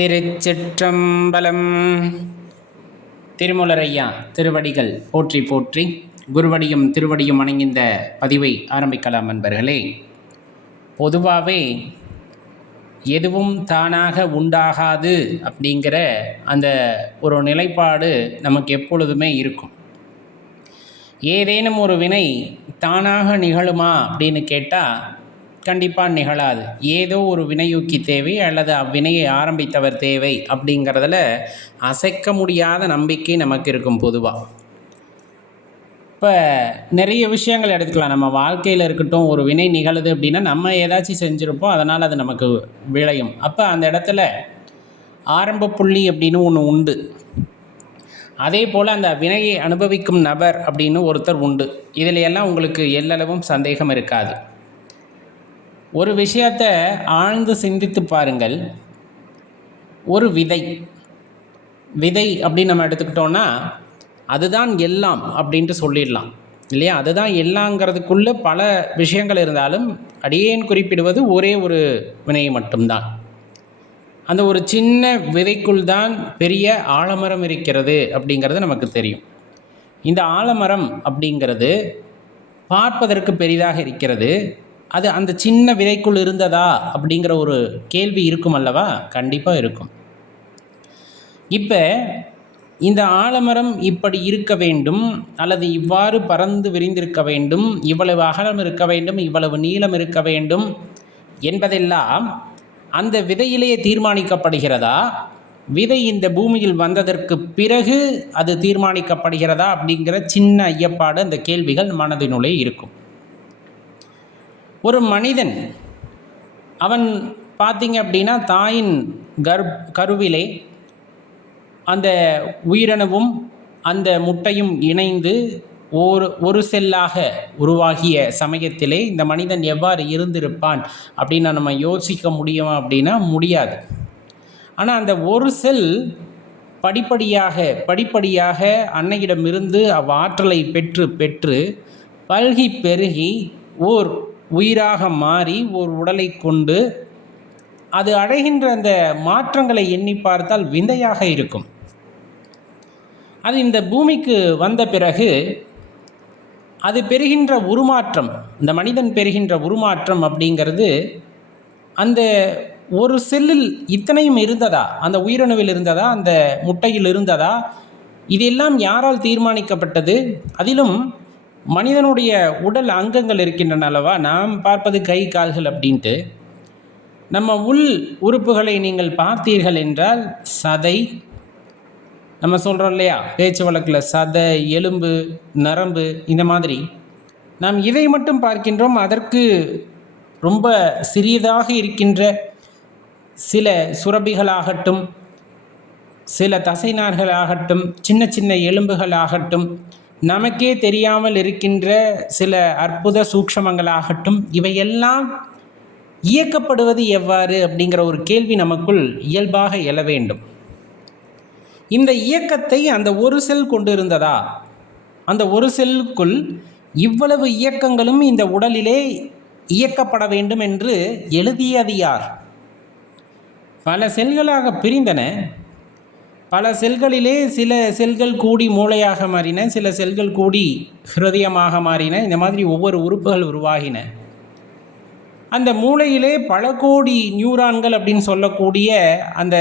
திருச்சிற்றம்பலம். திருமுலரையா திருவடிகள் போற்றி போற்றி குருவடியும் திருவடியும் வணங்கிந்த பதிவை ஆரம்பிக்கலாம் நண்பர்களே. பொதுவாகவே எதுவும் தானாக உண்டாகாது அப்படிங்கிற அந்த ஒரு நிலைப்பாடு நமக்கு எப்பொழுதுமே இருக்கும். ஏதேனும் ஒரு வினை தானாக நிகழுமா அப்படின்னு கேட்டால் கண்டிப்பாக நிகழாது. ஏதோ ஒரு வினையூக்கி தேவை அல்லது அவ்வினையை ஆரம்பித்தவர் தேவை அப்படிங்கிறதுல அசைக்க முடியாத நம்பிக்கை நமக்கு இருக்கும் பொதுவாக இப்போ நிறைய விஷயங்கள் எடுத்துக்கலாம். நம்ம வாழ்க்கையில் இருக்கட்டும் ஒரு வினை நிகழுது அப்படின்னா நம்ம ஏதாச்சும் செஞ்சுருப்போம் அதனால் அது நமக்கு விளையும். அப்போ அந்த இடத்துல ஆரம்ப புள்ளி அப்படின்னு ஒன்று உண்டு. அதே போல் அந்த வினையை அனுபவிக்கும் நபர் அப்படின்னு ஒருத்தர் உண்டு. இதில் எல்லாம் உங்களுக்கு எல்லளவும் சந்தேகம் இருக்காது. ஒரு விஷயத்தை ஆழ்ந்து சிந்தித்து பாருங்கள். ஒரு விதை. விதை அப்படின்னு நம்ம எடுத்துக்கிட்டோன்னா அதுதான் எல்லாம் அப்படின்ட்டு சொல்லிடலாம். இல்லையா? அதுதான் எல்லாங்கிறதுக்குள்ளே பல விஷயங்கள் இருந்தாலும் அடியேன் குறிப்பிடுவது ஒரே ஒரு வினையை மட்டும்தான். அந்த ஒரு சின்ன விதைக்குள் தான் பெரிய ஆலமரம் இருக்கிறது அப்படிங்கிறது நமக்கு தெரியும். இந்த ஆலமரம் அப்படிங்கிறது பார்ப்பதற்கு பெரிதாக இருக்கிறது. அது அந்த சின்ன விதைக்குள் இருந்ததா அப்படிங்கிற ஒரு கேள்வி இருக்கும் அல்லவா? கண்டிப்பாக இருக்கும். இப்போ இந்த ஆலமரம் இப்படி இருக்க வேண்டும் அல்லது இவ்வாறு பறந்து விரிந்திருக்க வேண்டும் இவ்வளவு அகலம் இருக்க வேண்டும் இவ்வளவு நீளம் இருக்க வேண்டும் என்பதெல்லாம் அந்த விதையிலேயே தீர்மானிக்கப்படுகிறதா? விதை இந்த பூமியில் வந்ததற்கு பிறகு அது தீர்மானிக்கப்படுகிறதா அப்படிங்கிற சின்ன ஐயப்பாடு அந்த கேள்விகள் மனதினுள்ளே இருக்கும். ஒரு மனிதன் அவன் பார்த்திங்க அப்படின்னா தாயின் கர் கருவிலே அந்த உயிரணுவும் அந்த முட்டையும் இணைந்து ஒரு ஒரு செல்லாக உருவாகிய சமயத்திலே இந்த மனிதன் எவ்வாறு இருந்திருப்பான் அப்படின்னு நம்ம யோசிக்க முடியுமா அப்படின்னா முடியாது. ஆனால் அந்த ஒரு செல் படிப்படியாக படிப்படியாக அன்னையிடமிருந்து அவ்வாற்றலை பெற்று பெற்று பல்கி பெருகி ஓர் உயிராக மாறி ஒரு உடலை கொண்டு அது அடைகின்ற அந்த மாற்றங்களை எண்ணி பார்த்தால் விந்தையாக இருக்கும். அது இந்த பூமிக்கு வந்த பிறகு அது பெறுகின்ற உருமாற்றம் இந்த மனிதன் பெறுகின்ற உருமாற்றம் அப்படிங்கிறது அந்த ஒரு செல்லில் இத்தனையும் இருந்ததா? அந்த உயிரணுவில் இருந்ததா? அந்த முட்டையில் இருந்ததா? இதெல்லாம் யாரால் தீர்மானிக்கப்பட்டது? அதிலும் மனிதனுடைய உடல் அங்கங்கள் இருக்கின்றன அல்லவா? நாம் பார்ப்பது கை கால்கள் அப்படின்ட்டு. நம்ம உள் உறுப்புகளை நீங்கள் பார்த்தீர்கள் என்றால் சதை. நம்ம சொல்கிறோம் இல்லையா? பேச்சு வழக்கில் சதை எலும்பு நரம்பு இந்த மாதிரி. நாம் இதை மட்டும் பார்க்கின்றோம். அதற்கு ரொம்ப சிறியதாக இருக்கின்ற சில சுரபிகளாகட்டும் சில தசைநார்களாகட்டும் சின்ன சின்ன எலும்புகளாகட்டும் நமக்கே தெரியாமல் இருக்கின்ற சில அற்புத சூக்ஷமங்களாகட்டும் இவையெல்லாம் இயக்கப்படுவது எவ்வாறு அப்படிங்கிற ஒரு கேள்வி நமக்குள் இயல்பாக எழ வேண்டும். இந்த இயக்கத்தை அந்த ஒரு செல் கொண்டிருந்ததா? அந்த ஒரு செல்லுக்குள் இவ்வளவு இயக்கங்களும் இந்த உடலிலே இயக்கப்பட வேண்டும் என்று எழுதியது யார்? பல செல்களாக பிரிந்தன. பல செல்களிலே சில செல்கள் கூடி மூளையாக மாறின சில செல்கள் கூடி ஹிருதயமாக மாறின இந்த மாதிரி ஒவ்வொரு உறுப்புகள் உருவாகின. அந்த மூளையிலே பல கோடி நியூரான்கள் அப்படின்னு சொல்லக்கூடிய அந்த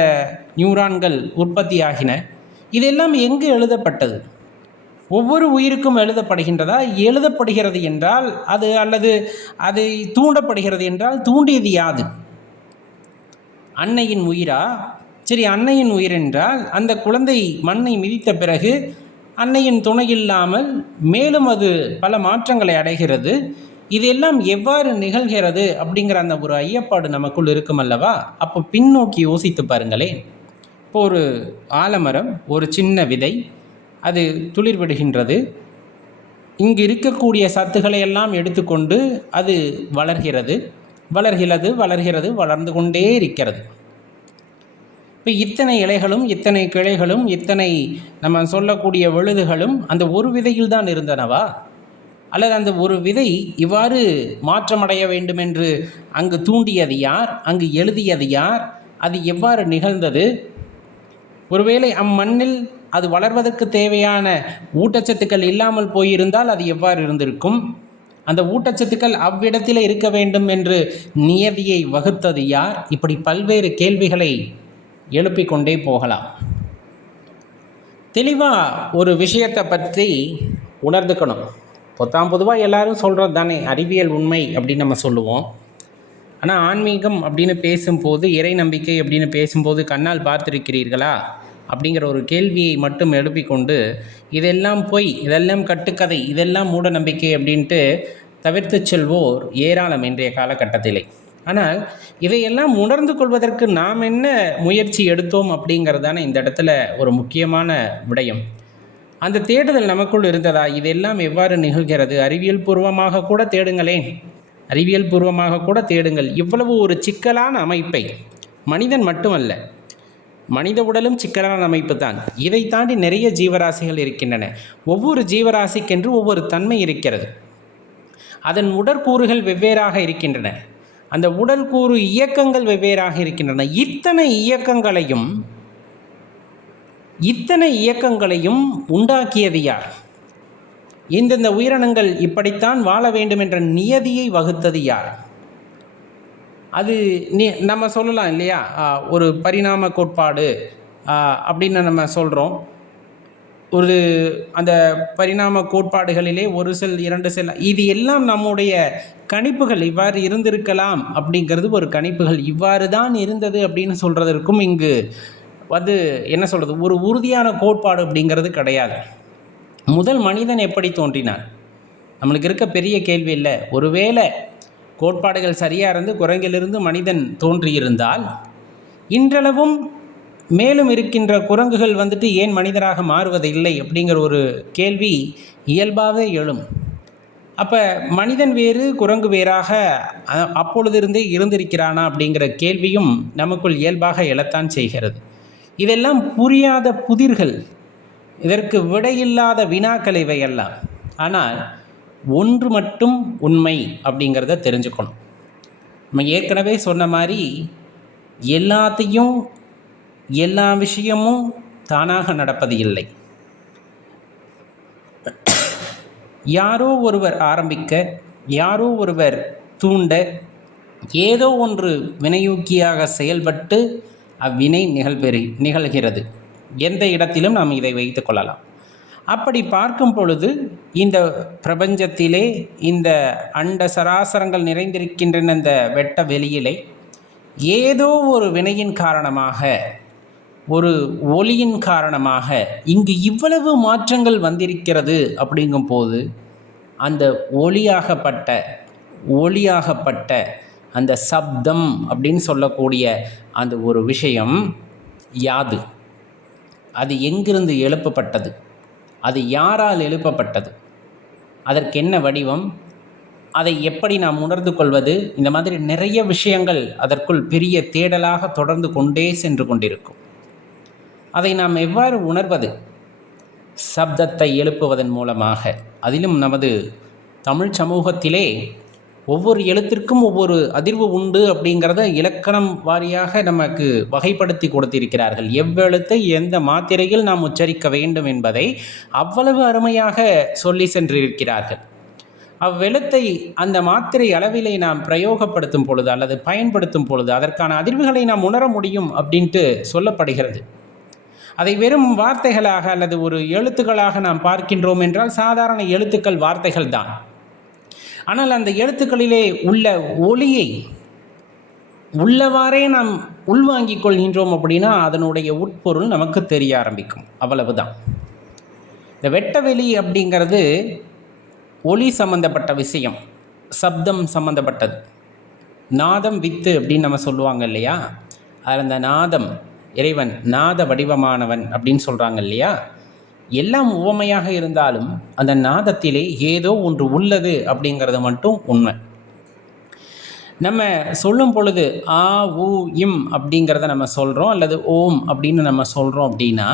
நியூரான்கள் உற்பத்தி ஆகின இதெல்லாம் எங்கு எழுதப்பட்டது? ஒவ்வொரு உயிருக்கும் எழுதப்படுகின்றதா? எழுதப்படுகிறது என்றால் அது அல்லது அதை தூண்டப்படுகிறது என்றால் தூண்டியது யாது? அன்னையின் உயிரா? சரி அன்னையின் உயிர் என்றால் அந்த குழந்தை மண்ணை மிதித்த பிறகு அன்னையின் துணை இல்லாமல் மேலும் அது பல மாற்றங்களை அடைகிறது. இதெல்லாம் எவ்வாறு நிகழ்கிறது அப்படிங்கிற அந்த ஒரு ஐயப்பாடு நமக்குள் இருக்கும் அல்லவா? அப்போ பின்னோக்கி யோசித்து பாருங்களேன். இப்போ ஒரு ஆலமரம் ஒரு சின்ன விதை அது துளிர் விடுகின்றது இங்கு இருக்கக்கூடிய சத்துக்களை எல்லாம் எடுத்துக்கொண்டு அது வளர்கிறது. வளர்கிறது வளர்கிறது வளர்ந்து கொண்டே இருக்கிறது. இப்போ இத்தனை இலைகளும் இத்தனை கிளைகளும் இத்தனை நம்ம சொல்லக்கூடிய விழுதுகளும் அந்த ஒரு விதையில் தான் இருந்தனவா? அல்லது அந்த ஒரு விதை இவ்வாறு மாற்றமடைய வேண்டும் என்று அங்கு தூண்டியது யார்? அங்கு எழுதியது யார்? அது எவ்வாறு நிகழ்ந்தது? ஒருவேளை அம்மண்ணில் அது வளர்வதற்கு தேவையான ஊட்டச்சத்துக்கள் இல்லாமல் போயிருந்தால் அது எவ்வாறு இருந்திருக்கும்? அந்த ஊட்டச்சத்துக்கள் அவ்விடத்தில் இருக்க வேண்டும் என்று நியதியை வகுத்தது யார்? இப்படி பல்வேறு கேள்விகளை எழுப்பிக் கொண்டே போகலாம். தெளிவாக ஒரு விஷயத்தை பற்றி உணர்ந்துக்கணும். பொத்தாம் பொதுவாக எல்லாரும் சொல்கிறது தானே அறிவியல் உண்மை அப்படின்னு நம்ம சொல்லுவோம். ஆனால் ஆன்மீகம் அப்படின்னு பேசும்போது இறை நம்பிக்கை அப்படின்னு பேசும்போது கண்ணால் பார்த்திருக்கிறீர்களா? அப்படிங்கிற ஒரு கேள்வியை மட்டும் எழுப்பிக்கொண்டு இதெல்லாம் பொய் இதெல்லாம் கட்டுக்கதை இதெல்லாம் மூட நம்பிக்கை அப்படின்ட்டு தவிர்த்து செல்வோர் ஏராளம் இன்றைய காலகட்டத்திலே. ஆனால் இதையெல்லாம் உணர்ந்து கொள்வதற்கு நாம் என்ன முயற்சி எடுத்தோம் அப்படிங்கிறதான இந்த இடத்துல ஒரு முக்கியமான விடயம். அந்த தேடுதல் நமக்குள் இருந்ததா? இதெல்லாம் எவ்வாறு நிகழ்கிறது? அறிவியல் பூர்வமாக கூட தேடுங்களேன். அறிவியல் பூர்வமாக கூட தேடுங்கள். இவ்வளவு ஒரு சிக்கலான அமைப்பை மனிதன் மட்டுமல்ல மனித உடலும் சிக்கலான அமைப்பு தான் இதை தாண்டி நிறைய ஜீவராசிகள் இருக்கின்றன. ஒவ்வொரு ஜீவராசிக்கென்று ஒவ்வொரு தன்மை இருக்கிறது. அதன் உடற்கூறுகள் வெவ்வேறாக இருக்கின்றன. அந்த உடல் கூறு இயக்கங்கள் வெவ்வேறாக இருக்கின்றன. இத்தனை இயக்கங்களையும் இத்தனை இயக்கங்களையும் உண்டாக்கியது யார்? இந்தந்த உயிரினங்கள் இப்படித்தான் வாழ வேண்டும் என்ற நியதியை வகுத்தது யார்? அது நீ நம்ம சொல்லலாம் இல்லையா? ஒரு பரிணாம கோட்பாடு அப்படின்னு நம்ம சொல்கிறோம் ஒரு அந்த பரிணாம கோட்பாடுகளிலே ஒரு செல் இரண்டு செல் இது எல்லாம் நம்முடைய கணிப்புகள் இவ்வாறு இருந்திருக்கலாம் அப்படிங்கிறது ஒரு கணிப்புகள். இவ்வாறு தான் இருந்தது அப்படின்னு சொல்கிறதற்கும் இங்கு வந்து என்ன சொல்கிறது ஒரு உறுதியான கோட்பாடு அப்படிங்கிறது கிடையாது. முதல் மனிதன் எப்படி தோன்றினான்? நம்மளுக்கு இருக்க பெரிய கேள்வி இல்லை. ஒருவேளை கோட்பாடுகள் சரியாக இருந்து குரங்கிலிருந்து மனிதன் தோன்றியிருந்தால் இன்றளவும் மேலும் இருக்கின்ற குரங்குகள் வந்துட்டு ஏன் மனிதராக மாறுவதில்லை அப்படிங்கிற ஒரு கேள்வி இயல்பாகவே எழும். அப்போ மனிதன் வேறு குரங்கு வேறாக அப்பொழுதிருந்தே இருந்திருக்கிறானா அப்படிங்கிற கேள்வியும் நமக்குள் இயல்பாக எழத்தான் செய்கிறது. இதெல்லாம் புரியாத புதிர்கள் இதற்கு விடையில்லாத வினாக்கள் இவையெல்லாம். ஆனால் ஒன்று மட்டும் உண்மை அப்படிங்கிறத தெரிஞ்சுக்கணும். நம்ம ஏற்கனவே சொன்ன மாதிரி எல்லாத்தையும் எல்லா விஷயமும் தானாக நடப்பது இல்லை. யாரோ ஒருவர் ஆரம்பிக்க யாரோ ஒருவர் தூண்ட ஏதோ ஒன்று வினையூக்கியாக செயல்பட்டு அவ்வினை நிகழ்பெறி நிகழ்கிறது. எந்த இடத்திலும் நாம் இதை வைத்து கொள்ளலாம். அப்படி பார்க்கும் பொழுது இந்த பிரபஞ்சத்திலே இந்த அண்ட சராசரங்கள் நிறைந்திருக்கின்றன இந்த வெட்ட வெளியிலே ஏதோ ஒரு வினையின் காரணமாக ஒரு ஒளியின் காரணமாக இங்கு இவ்வளவு மாற்றங்கள் வந்திருக்கிறது அப்படிங்கும்போது அந்த ஒளியாகப்பட்ட ஒளியாகப்பட்ட அந்த சப்தம் அப்படின்னு சொல்லக்கூடிய அந்த ஒரு விஷயம் யாது. அது எங்கிருந்து எழுப்பப்பட்டது? அது யாரால் எழுப்பப்பட்டது? அதற்கு என்ன வடிவம்? அதை எப்படி நாம் உணர்ந்து கொள்வது? இந்த மாதிரி நிறைய விஷயங்கள் அதற்குள் பெரிய தேடலாக தொடர்ந்து கொண்டே சென்று கொண்டிருக்கும். அதை நாம் எவ்வாறு உணர்வது? சப்தத்தை எழுப்புவதன் மூலமாக. அதிலும் நமது தமிழ் சமூகத்திலே ஒவ்வொரு எழுத்திற்கும் ஒவ்வொரு அதிர்வு உண்டு அப்படிங்கிறத இலக்கணம் வாரியாக நமக்கு வகைப்படுத்தி கொடுத்திருக்கிறார்கள். எவ்வெழுத்தை எந்த மாத்திரையில் நாம் உச்சரிக்க வேண்டும் என்பதை அவ்வளவு அருமையாக சொல்லி சென்றிருக்கிறார்கள். அவ்வெழுத்தை அந்த மாத்திரை அளவிலே நாம் பிரயோகப்படுத்தும் பொழுது அல்லது பயன்படுத்தும் பொழுது அதற்கான அதிர்வுகளை நாம் உணர முடியும் அப்படின்ட்டு சொல்லப்படுகிறது. அதை வெறும் வார்த்தைகளாக அல்லது ஒரு எழுத்துக்களாக நாம் பார்க்கின்றோம் என்றால் சாதாரண எழுத்துக்கள் வார்த்தைகள் தான் ஆனால் அந்த எழுத்துக்களிலே உள்ள ஒளியை உள்ளவாறே நாம் உள்வாங்கிக் கொள்கின்றோம் அப்படின்னா அதனுடைய உட்பொருள் நமக்கு தெரிய ஆரம்பிக்கும். அவ்வளவுதான். இந்த வெட்டவெளி அப்படிங்கிறது ஒளி சம்பந்தப்பட்ட விஷயம். சப்தம் சம்பந்தப்பட்டது. நாதம் வித்து அப்படின்னு நம்ம சொல்லுவாங்க இல்லையா? அதில் அந்த நாதம் இறைவன் நாத வடிவமானவன் அப்படின்னு சொல்கிறாங்க இல்லையா? எல்லாம் உவமையாக இருந்தாலும் அந்த நாதத்திலே ஏதோ ஒன்று உள்ளது அப்படிங்கிறது மட்டும் உண்மை. நம்ம சொல்லும் பொழுது ஆ உ இம் அப்படிங்கிறத நம்ம சொல்கிறோம் அல்லது ஓம் அப்படின்னு நம்ம சொல்கிறோம் அப்படின்னா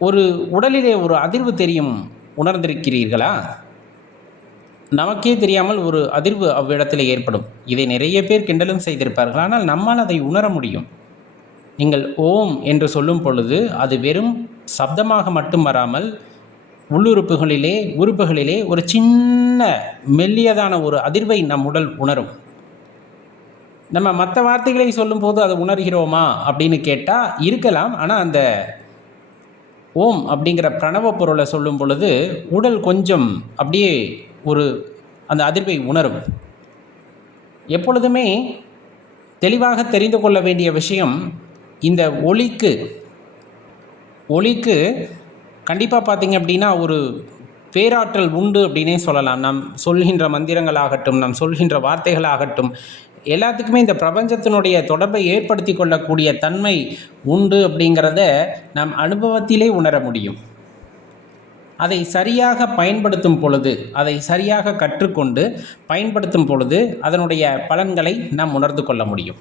ஒரு உடலிலே ஒரு அதிர்வு தெரியும் உணர்ந்திருக்கிறீர்களா? நமக்கே தெரியாமல் ஒரு அதிர்வு அவ்விடத்தில் ஏற்படும். இதை நிறைய பேர் கிண்டலும் செய்திருப்பார்கள். ஆனால் நம்மால் அதை உணர முடியும். நீங்கள் ஓம் என்று சொல்லும் பொழுது அது வெறும் சப்தமாக மட்டும் வராமல் உள்ளுறுப்புகளிலே உறுப்புகளிலே ஒரு சின்ன மெல்லியதான ஒரு அதிர்வை நம் உடல் உணரும். நம்ம மற்ற வார்த்தைகளை சொல்லும்போது அதை உணர்கிறோமா அப்படின்னு கேட்டால் இருக்கலாம். ஆனால் அந்த ஓம் அப்படிங்கிற பிரணவ பொருளை சொல்லும் பொழுது உடல் கொஞ்சம் அப்படியே ஒரு அந்த அதிர்வை உணரும். எப்பொழுதுமே தெளிவாக தெரிந்து கொள்ள வேண்டிய விஷயம் இந்த ஒளிக்கு ஒளிக்கு கண்டிப்பாக பார்த்தீங்க அப்படின்னா ஒரு பேராற்றல் உண்டு அப்படின்னே சொல்லலாம். நாம் சொல்கின்ற மந்திரங்களாகட்டும் நாம் சொல்கின்ற வார்த்தைகளாகட்டும் எல்லாத்துக்குமே இந்த பிரபஞ்சத்தினுடைய தொடர்பை ஏற்படுத்தி கொள்ளக்கூடிய தன்மை உண்டு அப்படிங்கிறத நாம் அனுபவத்திலே உணர முடியும். அதை சரியாக பயன்படுத்தும் பொழுது அதை சரியாக கற்றுக்கொண்டு பயன்படுத்தும் பொழுது அதனுடைய பலன்களை நாம் உணர்ந்து கொள்ள முடியும்.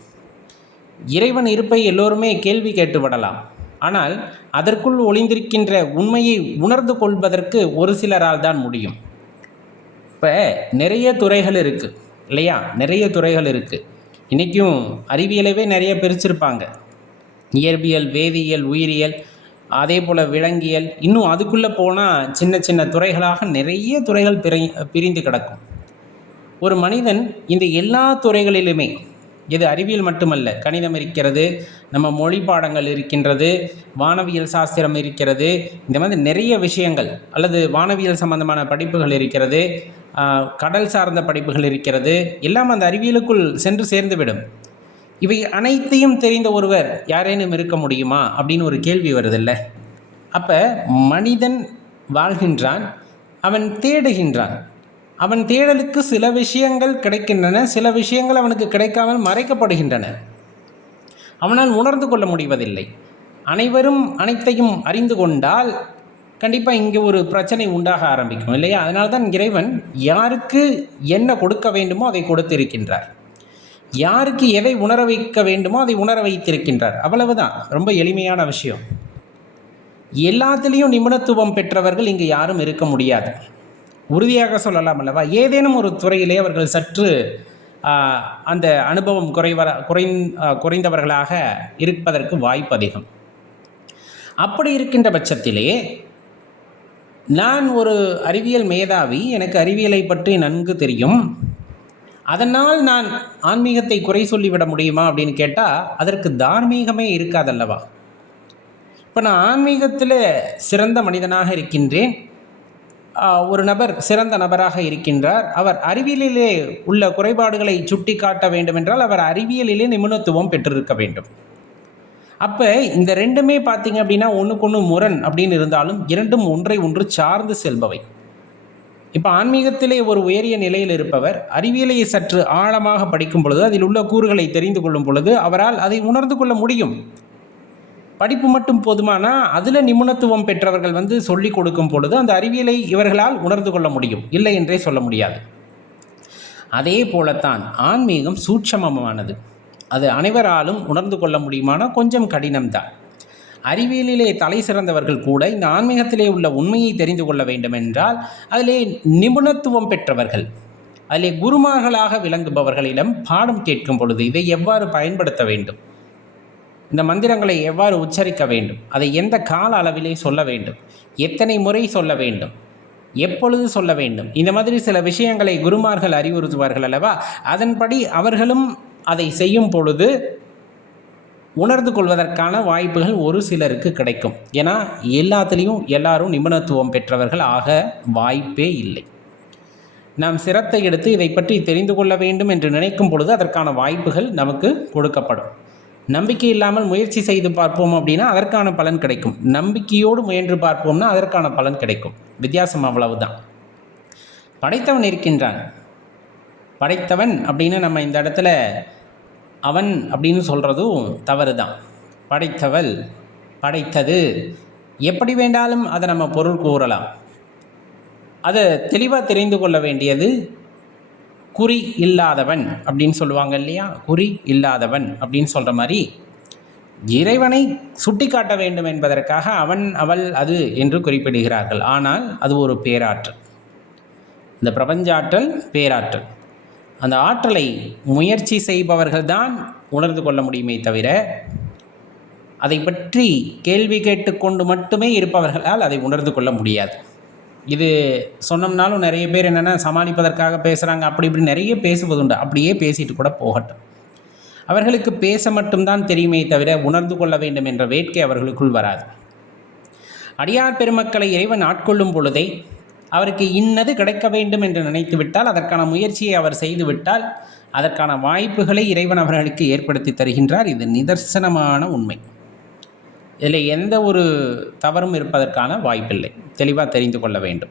இறைவன் இருப்பை எல்லோருமே கேள்வி கேட்டு விடலாம் ஆனால் அதற்குள் ஒளிந்திருக்கின்ற உண்மையை உணர்ந்து கொள்வதற்கு ஒரு சிலரால் தான் முடியும். இப்போ நிறைய துறைகள் இருக்குது இல்லையா? நிறைய துறைகள் இருக்குது இன்றைக்கும் அறிவியலவே நிறைய பிரிச்சிருப்பாங்க. இயற்பியல் வேதியியல் உயிரியல் அதே போல் விலங்கியல். இன்னும் அதுக்குள்ளே போனால் சின்ன சின்ன துறைகளாக நிறைய துறைகள் பிரி பிரிந்து கிடக்கும். ஒரு மனிதன் இந்த எல்லா துறைகளிலுமே இது அறிவியல் மட்டுமல்ல கணிதம் இருக்கிறது நம்ம மொழி பாடங்கள் இருக்கின்றது வானவியல் சாஸ்திரம் இருக்கிறது இந்த மாதிரி நிறைய விஷயங்கள் அல்லது வானவியல் சம்பந்தமான படிப்புகள் இருக்கிறது கடல் சார்ந்த படிப்புகள் இருக்கிறது எல்லாம் அந்த அறிவியலுக்குள் சென்று சேர்ந்துவிடும். இவை அனைத்தையும் தெரிந்த ஒருவர் யாரேனும் இருக்க முடியுமா அப்படின்னு ஒரு கேள்வி வருதில்ல. அப்போ மனிதன் வாழ்கின்றான் அவன் தேடுகின்றான். அவன் தேடலுக்கு சில விஷயங்கள் கிடைக்கின்றன சில விஷயங்கள் அவனுக்கு கிடைக்காமல் மறைக்கப்படுகின்றன. அவனால் உணர்ந்து கொள்ள முடிவதில்லை. அனைவரும் அனைத்தையும் அறிந்து கொண்டால் கண்டிப்பாக இங்கே ஒரு பிரச்சனை உண்டாக ஆரம்பிக்கும் இல்லையா? அதனால தான் இறைவன் யாருக்கு என்ன கொடுக்க வேண்டுமோ அதை கொடுத்திருக்கின்றார். யாருக்கு எதை உணர வைக்க வேண்டுமோ அதை உணர வைத்திருக்கின்றார். அவ்வளவுதான். ரொம்ப எளிமையான விஷயம். எல்லாத்துலேயும் நிபுணத்துவம் பெற்றவர்கள் இங்கு யாரும் இருக்க முடியாது. உறுதியாக சொல்லலாம் அல்லவா? ஏதேனும் ஒரு துறையிலே அவர்கள் சற்று அந்த அனுபவம் குறைவர குறைந் குறைந்தவர்களாக இருப்பதற்கு வாய்ப்பு அதிகம். அப்படி இருக்கின்ற பட்சத்திலே நான் ஒரு அறிவியல் மேதாவி எனக்கு அறிவியலை பற்றி நன்கு தெரியும். அதனால் நான் ஆன்மீகத்தை குறை சொல்லிவிட முடியுமா அப்படின்னு கேட்டால் அதற்கு தார்மீகமே இருக்காதல்லவா இப்போ நான் ஆன்மீகத்தில் சிறந்த மனிதனாக இருக்கின்றேன். ஒரு நபர் சிறந்த நபராக இருக்கின்றார். அவர் அறிவியலிலே உள்ள குறைபாடுகளை சுட்டி காட்ட வேண்டுமென்றால் அவர் அறிவியலிலே நிபுணத்துவம் பெற்றிருக்க வேண்டும். அப்போ இந்த ரெண்டுமே பார்த்தீங்க அப்படின்னா ஒன்றுக்கு ஒன்று முரண் அப்படின்னு இருந்தாலும் இரண்டும் ஒன்றை ஒன்று சார்ந்து செல்பவை. இப்போ ஆன்மீகத்திலே ஒரு உயரிய நிலையில் இருப்பவர் அறிவியலை சற்று ஆழமாக படிக்கும் பொழுது அதில் உள்ள கூறுகளை தெரிந்து கொள்ளும் பொழுது அவரால் அதை உணர்ந்து கொள்ள முடியும். படிப்பு மட்டும் போதுமானா அதில் நிபுணத்துவம் பெற்றவர்கள் வந்து சொல்லிக் கொடுக்கும் பொழுது அந்த அறிவியலை இவர்களால் உணர்ந்து கொள்ள முடியும். இல்லை என்றே சொல்ல முடியாது. அதே போலத்தான் ஆன்மீகம் சூட்சமமானது. அது அனைவராலும் உணர்ந்து கொள்ள முடியுமானா கொஞ்சம் கடினம்தான். அறிவியலிலே தலை சிறந்தவர்கள் கூட இந்த ஆன்மீகத்திலே உள்ள உண்மையை தெரிந்து கொள்ள வேண்டும் என்றால் அதிலே நிபுணத்துவம் பெற்றவர்கள் அதிலே குருமார்களாக விளங்குபவர்களிடம் பாடம் கேட்கும் பொழுது இதை எவ்வாறு பயன்படுத்த வேண்டும்? இந்த மந்திரங்களை எவ்வாறு உச்சரிக்க வேண்டும்? அதை எந்த கால அளவிலே சொல்ல வேண்டும்? எத்தனை முறை சொல்ல வேண்டும்? எப்பொழுது சொல்ல வேண்டும்? இந்த மாதிரி சில விஷயங்களை குருமார்கள் அறிவுறுத்துவார்கள் அல்லவா? அதன்படி அவர்களும் அதை செய்யும் பொழுது உணர்ந்து கொள்வதற்கான வாய்ப்புகள் ஒரு சிலருக்கு கிடைக்கும். ஏன்னா எல்லாத்துலேயும் எல்லாரும் நிபுணத்துவம் பெற்றவர்கள் ஆக வாய்ப்பே இல்லை. நாம் சிரத்தை எடுத்து இதை பற்றி தெரிந்து கொள்ள வேண்டும் என்று நினைக்கும் பொழுது அதற்கான வாய்ப்புகள் நமக்கு கொடுக்கப்படும். நம்பிக்கை இல்லாமல் முயற்சி செய்து பார்ப்போம் அப்படின்னா அதற்கான பலன் கிடைக்கும். நம்பிக்கையோடு முயன்று பார்ப்போம்னா அதற்கான பலன் கிடைக்கும். வித்தியாசம் அவ்வளவுதான். படைத்தவன் இருக்கின்றான். படைத்தவன் அப்படின்னு நம்ம இந்த இடத்துல அவன் அப்படின்னு சொல்கிறதும் தவறு தான் படைத்தவள் படைத்தது. எப்படி வேண்டாலும் அதை நம்ம பொருள் கூறலாம். அதை தெளிவாக தெரிந்து கொள்ள வேண்டியது குறி இல்லாதவன் அப்படின்னு சொல்லுவாங்க இல்லையா? குறி இல்லாதவன் அப்படின்னு சொல்கிற மாதிரி இறைவனை சுட்டி காட்ட வேண்டும் என்பதற்காக அவன் அவள் அது என்று குறிப்பிடுகிறார்கள். ஆனால் அது ஒரு பேராற்று இந்த பிரபஞ்ச ஆற்றல் பேராற்றல். அந்த ஆற்றலை முயற்சி செய்பவர்கள் தான் உணர்ந்து கொள்ள முடியுமே தவிர அதை பற்றி கேள்வி கேட்டுக்கொண்டு மட்டுமே இருப்பவர்களால் அதை உணர்ந்து கொள்ள முடியாது. இது சொன்னோம்னாலும் நிறைய பேர் என்னென்னா சமாளிப்பதற்காக பேசுகிறாங்க அப்படி இப்படி நிறைய பேசுவதுண்டு. அப்படியே பேசிட்டு கூட போகட்டும். அவர்களுக்கு பேச மட்டும்தான் தெரியுமே தவிர உணர்ந்து கொள்ள வேண்டும் என்ற வேட்கை அவர்களுக்குள் வராது. அடியார் பெருமக்களை இறைவன் ஆட்கொள்ளும் பொழுதே அவருக்கு இன்னது கிடைக்க வேண்டும் என்று நினைத்து விட்டால் அதற்கான முயற்சியை அவர் செய்துவிட்டால் அதற்கான வாய்ப்புகளை இறைவன் அவர்களுக்கு ஏற்படுத்தி தருகின்றார். இது நிதர்சனமான உண்மை. இதில் எந்த ஒரு தவறும் இருப்பதற்கான வாய்ப்பில்லை. தெளிவாக தெரிந்து கொள்ள வேண்டும்.